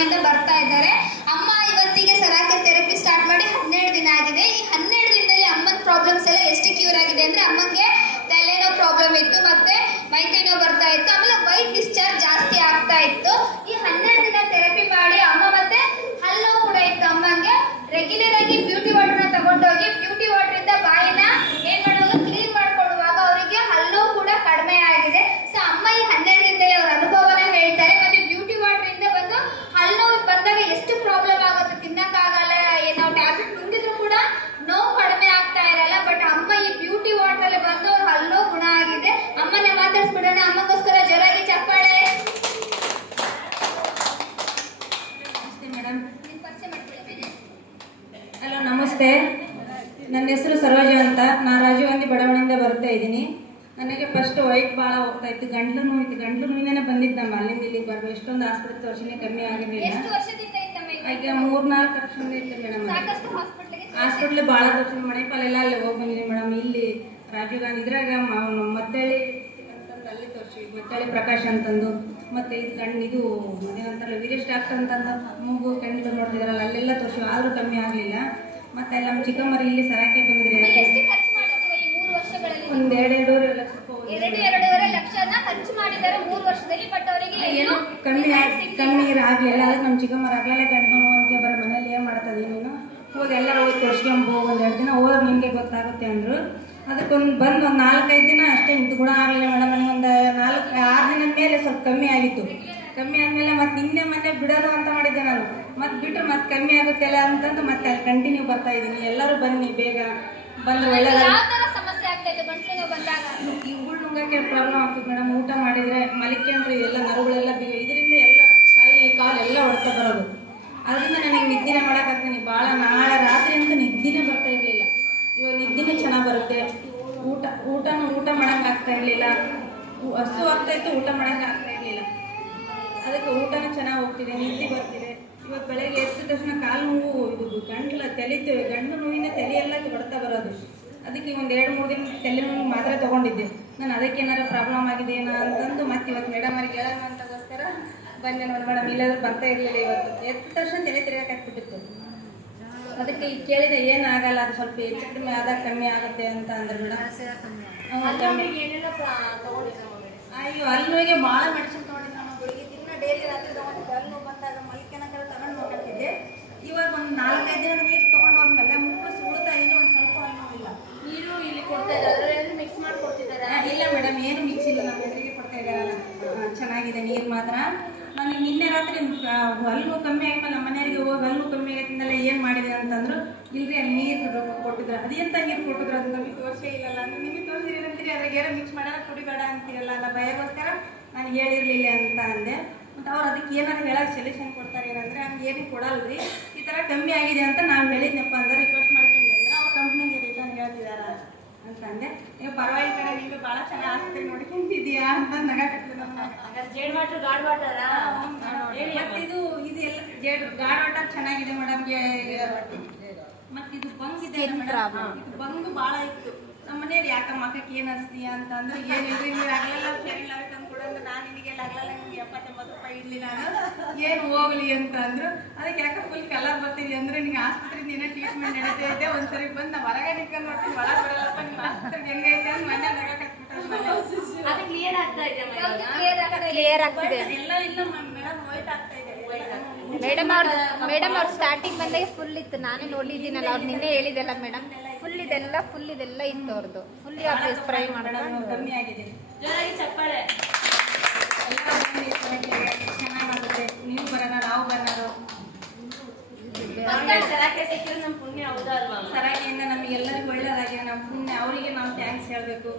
ಬಡಾವಣೆಯಿಂದ ಬರ್ತಾ ಇದ್ದಾರೆ. ಅಮ್ಮ ಇವತ್ತಿಗೆ ಸರಾಕೆ ಥೆರಪಿ ಸ್ಟಾರ್ಟ್ ಮಾಡಿ 12 ದಿನ ಆಗಿದೆ. ಈ 12 ದಿನದಲ್ಲಿ ಅಮ್ಮನ ಪ್ರಾಬ್ಲಮ್ಸ್ ಎಲ್ಲ ಎಷ್ಟು ಕ್ಯೂರ್ ಆಗಿದೆ ಅಂದರೆ, ಅಮ್ಮಂಗೆ ತಲೆನೋವು ಪ್ರಾಬ್ಲಮ್ ಇತ್ತು, ಮತ್ತೆ ಮೈಕೈ ನೋವು ಬರ್ತಾ ಇತ್ತು, ಆಮೇಲೆ ವೈಟ್ ಡಿಸ್ಚಾರ್ಜ್ ಜಾಸ್ತಿ ಆಗ್ತಾ ಇತ್ತು. ಈ 12 ದಿನ ಥೆರಪಿ ಮಾಡಿ ಅಮ್ಮ ಮತ್ತೆ ಹಲ್ಲು ಕೂಡ ಇತ್ತು ಅಮ್ಮಂಗೆ. ರೆಗ್ಯುಲರ್ ಆಗಿ ಬ್ಯೂಟಿ ವಾಟರ್ನ ತಗೊಂಡೋಗಿ ಬ್ಯೂಟಿ ವಾಟರ್ ಇಂದ ಬಾಯಿನ ಏನ್ ಮಾಡುವಾಗ ಕ್ಲೀನ್ ಮಾಡ್ಕೊಳ್ಳುವಾಗ ಅವರಿಗೆ ಹಲ್ಲು ಕೂಡ ಕಡಿಮೆ ಆಗಿದೆ. ಸೊ ಅಮ್ಮ ಈ 12 ದಿನದಲ್ಲಿ ಅವರ ಅನುಭವನ ಹೇಳ್ತಾರೆ. ಮತ್ತೆ ಬ್ಯೂಟಿ ವಾಟರ್ ಇಂದ ಬಂದು ಹಲ್ಲು ಬಂದಾಗ ಎಷ್ಟು ಪ್ರಾಬ್ಲಮ್ ಆಗುತ್ತೆ, ತಿನ್ನಕ್ಕಾಗಲ್ಲ, ನಾವು ಟ್ಯಾಬ್ಲೆಟ್ ನುಂಗಿದ್ರು ಕೂಡ ನೋವು ಕಡಿಮೆ ಆಗ್ತಾ ಇರಲ್ಲ. ಬಟ್ ಅಮ್ಮ ಈ ಬ್ಯೂಟಿ ವಾಟರ್ ಅಲ್ಲಿ ಬಂದು ಅವ್ರ ಹಲ್ಲು ಗುಣ ಆಗಿದೆ. ಅಮ್ಮನ ಮಾತಾಡ್ಸ್ಬಿಡೋಣ. ಅಮ್ಮಗೋಸ್ಕರ ಜೋರಾಗಿ ಚಪ್ಪಾಳೆ. ಹಲೋ, ನಮಸ್ತೆ. ನನ್ನ ಹೆಸರು ಸರೋಜ ಅಂತ. ನಾನು ರಾಜೀವ್ ಗಾಂಧಿ ಬಡಾವಣೆಯಿಂದ ಬರ್ತಾ ಇದ್ದೀನಿ. ನನಗೆ ಫಸ್ಟ್ ವೈಟ್ ಭಾಳ ಹೋಗ್ತಾ ಇತ್ತು, ಗಂಟ್ಲು ನೋವಿತ್ತು. ಗಂಟ್ಲು ನೋವಿಂದನೇ ಬಂದಿದ್ದಮ್ಮ. ಅಲ್ಲಿಂದ ಇಲ್ಲಿಗೆ ಬರ್ಬೇಕು. ಎಷ್ಟೊಂದು ಆಸ್ಪತ್ರೆ ತೋರಿಸಿನೇ ಕಮ್ಮಿ ಆಗಿರಲಿಲ್ಲ. ಎಷ್ಟು ವರ್ಷದಿಂದ ಈಗ 3-4 ವರ್ಷದಿಂದ ಇತ್ತು ಮೇಡಮ್. ಹಾಸ್ಪಿಟ್ಲ್ ಭಾಳ ತೋರಿಸಿದ ಮಣಿಪಾಲೆಲ್ಲ ಅಲ್ಲಿ ಹೋಗಿ ಬಂದಿದ್ದೀನಿ ಮೇಡಮ್. ಇಲ್ಲಿ ರಾಜೀವ್ ಗಾಂಧಿ ಇದ್ರಾಗ ಮತ್ತಳ್ಳಿ ಅಂತಂದು ಅಲ್ಲಿ ತೋರಿಸಿ, ಮತ್ತಳ್ಳಿ ಪ್ರಕಾಶ್ ಅಂತಂದು, ಮತ್ತೆ ಇದು ಏನಂತಾರಲ್ಲ ವೀರೇಶ್ ಡಾಕ್ಟರ್ ಅಂತಂದು ಮೂಗು ಕಣ್ಣು ನೋಡ್ತಿದಾರಲ್ಲ, ಅಲ್ಲೆಲ್ಲ ತೋರಿಸಿ, ಆದರೂ ಕಮ್ಮಿ ಆಗಲಿಲ್ಲ. ಮತ್ತೆ ಅಲ್ಲಿ ನಮ್ಮ ಚಿಕ್ಕಮ್ಮರಿ ಇಲ್ಲಿ ಸರಾಕೆ ಬಂದಿದ್ರೆ ಒಂದು 2-2.5 ಲಕ್ಷ 2.5 ಲಕ್ಷನ ಖರ್ಚು ಮಾಡಿದ್ದಾರೆ 3 ವರ್ಷದಲ್ಲಿ. ಬಟ್ ಅವರಿಗೆ ಏನು ಕಮ್ಮಿ ಆಗಲಿಲ್ಲ. ಅದಕ್ಕೆ ನಮ್ಮ ಚಿಕ್ಕಮ್ಮರ ಆಗಲೇ ಗಂಡು ಅಂತ ಬರೋ ಮನೇಲಿ ಏನು ಮಾಡ್ತದೆ ನೀನು, ಹೋಗಿ ಎಲ್ಲರೂ ಹೋಗಿ ತೋರಿಸ್ಕೊಂಬೋ, 1-2 ದಿನ ಹೋದ್ರೆ ನಿಮಗೆ ಗೊತ್ತಾಗುತ್ತೆ ಅಂದರು. ಅದಕ್ಕೊಂದು ಬಂದು ಒಂದು 4-5 ದಿನ ಅಷ್ಟೇ ಇದು ಕೂಡ ಆಗಲಿಲ್ಲ ಮೇಡಮ್. ನನಗೊಂದು 4-6 ದಿನದ ಮೇಲೆ ಸ್ವಲ್ಪ ಕಮ್ಮಿ ಆಗಿತ್ತು. ಕಮ್ಮಿ ಆದಮೇಲೆ ಮತ್ತೆ ನಿನ್ನೆ ಮೊನ್ನೆ ಬಿಡೋದು ಅಂತ ಮಾಡಿದ್ದೆ ನಾನು. ಮತ್ತೆ ಬಿಟ್ಟರೆ ಮತ್ತೆ ಕಮ್ಮಿ ಆಗುತ್ತೆಲ್ಲ ಅಂತಂದು ಮತ್ತೆ ಅಲ್ಲಿ ಕಂಟಿನ್ಯೂ ಬರ್ತಾ ಇದ್ದೀನಿ. ಎಲ್ಲರೂ ಬನ್ನಿ, ಬೇಗ ಬಂದು ಒಳ್ಳೆಯದು. ಸಮಸ್ಯೆ ಆಗ್ತಾ ಇತ್ತು ಗಂಟ್ಲು ನೋವು ಬಂದಾಗ? ಈ ನುಂಗಕ್ಕೆ ಪ್ರಾಬ್ಲಮ್ ಆಗ್ತದೆ ಮೇಡಮ್. ಊಟ ಮಾಡಿದರೆ ಮಲಿಕೆ ಅಂದ್ರೆ ಎಲ್ಲ ನರಗಳೆಲ್ಲ ಇದರಿಂದ ಎಲ್ಲ ಕೈ ಕಾಲೆಲ್ಲ ಹೊಡ್ತಾ ಬರೋದು. ಅದರಿಂದ ನನಗೆ ನಿದ್ದಿನೇ ಮಾಡೋಕ್ಕಾಗ್ತೀನಿ ಭಾಳ. ನಾಳೆ ರಾತ್ರಿ ಅಂತೂ ನಿದ್ದಿನೇ ಬರ್ತಾ ಇರಲಿಲ್ಲ. ಇವಾಗ ನಿದ್ದಿನೇ ಚೆನ್ನಾಗಿ ಬರುತ್ತೆ. ಊಟ ಮಾಡೋಕ್ಕಾಗ್ತಾ ಇರಲಿಲ್ಲ. ಹಸು ಆಗ್ತಾ ಇತ್ತು, ಊಟ ಮಾಡೋಕ್ಕೆ ಆಗ್ತಾ ಇರಲಿಲ್ಲ. ಅದಕ್ಕೆ ಊಟನೂ ಚೆನ್ನಾಗಿ ಹೋಗ್ತಿದೆ, ನಿದ್ದೆ ಬರ್ತಿದೆ. ಇವಾಗ ಬೆಳಗ್ಗೆ ಎದ್ದ ತಕ್ಷಣ ಕಾಲು ನೋವು, ಇದು ಗಂಟು ನೋವಿನ ತಲೆ ಎಲ್ಲ ಹೊಡ್ತಾ ಬರೋದು. ಅದಕ್ಕೆ ಒಂದು 2-3 ದಿನ ತಲೆ ನೋವು ಮಾತ್ರ ತೊಗೊಂಡಿದ್ದೆ ನಾನು. ಅದಕ್ಕೆ ಏನಾರು ಪ್ರಾಬ್ಲಮ್ ಆಗಿದೆ ಏನೋ ಅಂತಂದು ಮತ್ತೆ ಇವತ್ತು ಮೇಡಮ್ ಅವ್ರಿಗೆ ಹೇಳೋಣ ಅಂತಗೋಸ್ಕರ ಬಂದೆ ನೋಡಿ ಮೇಡಮ್. ಇಲ್ಲಾದ್ರೂ ಬರ್ತಾ ಇರಲಿಲ್ಲ. ಇವತ್ತು ಎದ್ದ ತಕ್ಷಣ ತಲೆ ತಿರುಗಾಕ್ಬಿಟ್ಟಿತ್ತು. ಅದಕ್ಕೆ ಈಗ ಕೇಳಿದೆ, ಏನಾಗಲ್ಲ, ಅದು ಸ್ವಲ್ಪ ಹೆಚ್ಚು ಕಡಿಮೆ ಆದಾಗ ಕಮ್ಮಿ ಆಗುತ್ತೆ ಅಂತ ಅಂದ್ರೆ ಮೇಡಮ್. ಅಯ್ಯೋ, ಹಲ್ಲುವಿಗೆ ಭಾಳ ಮೆಡಿಸಿನ್ ತೊಗೊಂಡಿದ್ದೆ ನಮ್ಮ ಗುಳಿಗೆ. ದಿನ ಡೈಲಿ ರಾತ್ರಿ ತೊಗೊಂಡಿದ್ದೆ. ಹಲ್ಲು ಬಂದಾಗ ಮಲ್ಕೆನಕರ ತಗೊಂಡು ನೋಡ್ತಿದ್ದೆ. ಇವಾಗ ಒಂದು 4-5 ದಿನ ನೀರು ತೊಗೊಂಡು ಹೋದ್ಮೇಲೆ ಮುಕ್ಕಳಿಸಿ ಉಳಿತಾ ಇಲ್ಲ, ಒಂದು ಸ್ವಲ್ಪ ಹಲ್ಲು ಇಲ್ಲ. ನೀರು ಇಲ್ಲಿ ಕೊಡ್ತಾ ಇದ್ದಾರೆ, ಮಿಕ್ಸ್ ಮಾಡಿ ಕೊಡ್ತಿದ್ದಾರೆ? ಇಲ್ಲ ಮೇಡಮ್, ಏನು ಮಿಕ್ಸ್ ಇಲ್ಲ. ನಮ್ಮ ಎದುರಿಗೆ ಕೊಡ್ತಾ ಇದ್ದಾರಲ್ಲ, ಚೆನ್ನಾಗಿದೆ ನೀರು ಮಾತ್ರ. ನಾನು ನಿನ್ನೆ ರಾತ್ರಿ ಹಲ್ಲು ಕಮ್ಮಿ ಆದ್ಮೇಲೆ ನಮ್ಮ ಮನೆಯವರಿಗೆ ಹೋಗಿ ಹಲ್ಲು ಕಮ್ಮಿ ಆಗತ್ತಿಂದಲೇ ಏನು ಮಾಡಿದೆ ಅಂತಂದ್ರು, ಇಲ್ಲರಿ ಅಲ್ಲಿ ನೀರು ಕೊಟ್ಟಿದ್ರು. ಅದೆಂತ ನೀರು ಕೊಟ್ಟಿದ್ರು ಅದು ನಮಗೆ ತೋರಿಸೇ ಇಲ್ಲಲ್ಲ. ಅಂದ್ರೆ ನಿಮಗೆ ತೋರಿಸಿರಿ ಅಂತೀರಿ, ಅದ್ರಾಗ ಏನೋ ಮಿಕ್ಸ್ ಮಾಡೋಣ ಕುಡಿಬೇಡ ಅಂತೀರಲ್ಲ, ಅಲ್ಲ ಭಯಗೋಸ್ಕರ ನಾನು ಹೇಳಿರಲಿಲ್ಲ ಅಂತ ಅಂದೆ. ಮತ್ತು ಅವ್ರು ಅದಕ್ಕೆ ಏನಾದ್ರು ಹೇಳೋಕೆ ಸೊಲ್ಯೂಷನ್ ಕೊಡ್ತಾರೆ. ಏನಂದರೆ ಹಂಗೆ ಏನು ಕೊಡಲ್ರಿ, ಈ ಥರ ಕಮ್ಮಿ ಆಗಿದೆ ಅಂತ ನಾನು ಹೇಳಿದ್ನಪ್ಪ ಅಂದ್ರೆ ರಿಕ್ವೆಸ್ಟ್ ಮಾಡ್ತೀನಿ ಅಂದ್ರೆ ಅವ್ರ ಕಂಪ್ನಿಗೆ ರಿಟರ್ನ್ ಹೇಳ್ತಿದಾರ ಅಂತಂದೆ. ಈಗ ಪರವಾಗಿಲ್ಲ ಕಡೆ, ನೀವು ಭಾಳ ಚೆನ್ನಾಗಿ ಆಸ್ಪತ್ರೆ ನೋಡ್ಕೊಂತಿದ್ದೀಯಾ ಅಂತ ನಗಾಕತ್ತಿದ್ರು. ಜೇಡ್ ವಾಟರ್ ಗಾಡ್ ವಾಟರ್ ಮತ್ತು ಇದು ಎಲ್ಲ ಗಾಡ್ ವಾಟರ್ ಚೆನ್ನಾಗಿದೆ ಮೇಡಮ್ಗೆ. ಮತ್ತು ಇದು ಬಂಗ್ ಇದೆ ಮೇಡಮ್, ಇದು ಬಂಗು ಭಾಳ ಇತ್ತು. ನಮ್ಮ ಮನೆಯವ್ರು ಯಾಕೆ ಮಕ್ಕಕ್ಕೆ ಏನು ಹಚ್ತೀಯ ಅಂತಂದ್ರೆ, ಏನಿಲ್ರಿ ನೀವು ಆಗಲೆಲ್ಲ ಸರಿಲ್ಲ ತಂದು ಕೊಡಂದ್ರೆ ನಾನು ನಿನಗೆಲ್ಲ ಆಗಲ್ಲ, ನಿಮ್ಗೆ 70-80 ರೂಪಾಯಿ ಇರಲಿ, ನಾನು ಏನು ಹೋಗಲಿ ಅಂತ ಅಂದರು. ಅದಕ್ಕೆ ಯಾಕೆ ಫುಲ್ ಕಲರ್ ಬರ್ತಿದೆ ಅಂದರೆ, ನಿಂಗೆ ಆಸ್ಪತ್ರೆಯಿಂದ ಏನೋ ಟ್ರೀಟ್ಮೆಂಟ್ ನಡೀತಾ ಇದೆ, ಒಂದ್ಸರಿ ಬಂದು ನಾವು ಹೊರಗೆ ನಿಂತ್ಕೊಂಡು ನೋಡ್ತೀನಿ, ಒಳಗೆ ಬರಲ್ಲಪ್ಪ ನಿಮ್ಮ ಆಸ್ಪತ್ರೆಗೆ ಹೆಂಗೈತೆ ಅಂತ ಮನೆ ಅದು ಕ್ಲಿಯರ್ ಆಗ್ತಾ ಇದೆ, ಕ್ಲಿಯರ್ ಆಗ್ತಿದೆ ಎಲ್ಲ. ಇಲ್ಲ ಮೇಡಮ್, ವೈಟ್ ಆಗ್ತಾ ಇದೆ. ಮೇಡಮ್ ಅವ್ರು ಸ್ಟಾರ್ಟಿಂಗ್ ಬಂದಾಗ ಫುಲ್ ಇತ್ತು, ನಾನೇ ನೋಡಿದ್ದೀನಲ್ಲ, ಅವ್ರು ನಿನ್ನೆ ಹೇಳಿದೆಲ್ಲ ಮೇಡಮ್. ಫುಲ್ ಇದೆಲ್ಲ ಇತ್ತು ಅವ್ರದ್ದು. ಫುಲ್ ಸ್ಪ್ರೈ ಮಾಡೋಣ ಕಮ್ಮಿ ಆಗಿದೆ. ಜೋರಾಗಿ ಚಪ್ಪಾಳೆ. ಚೆನ್ನಾಗುತ್ತೆ. ನೀವು ಬರೋಣ, ನಾವು ಬರೋದು. ನಮ್ಮ ಪುಣ್ಯ ಹೌದಾ ಅಲ್ವಾ? ಸರಾಗಿಯಿಂದ ನಮಗೆಲ್ಲರಿಗೂ ಒಳ್ಳೇದಾಗಿದೆ. ನಮ್ಮ ಪುಣ್ಯ, ಅವರಿಗೆ ನಾವು ಥ್ಯಾಂಕ್ಸ್ ಹೇಳಬೇಕು.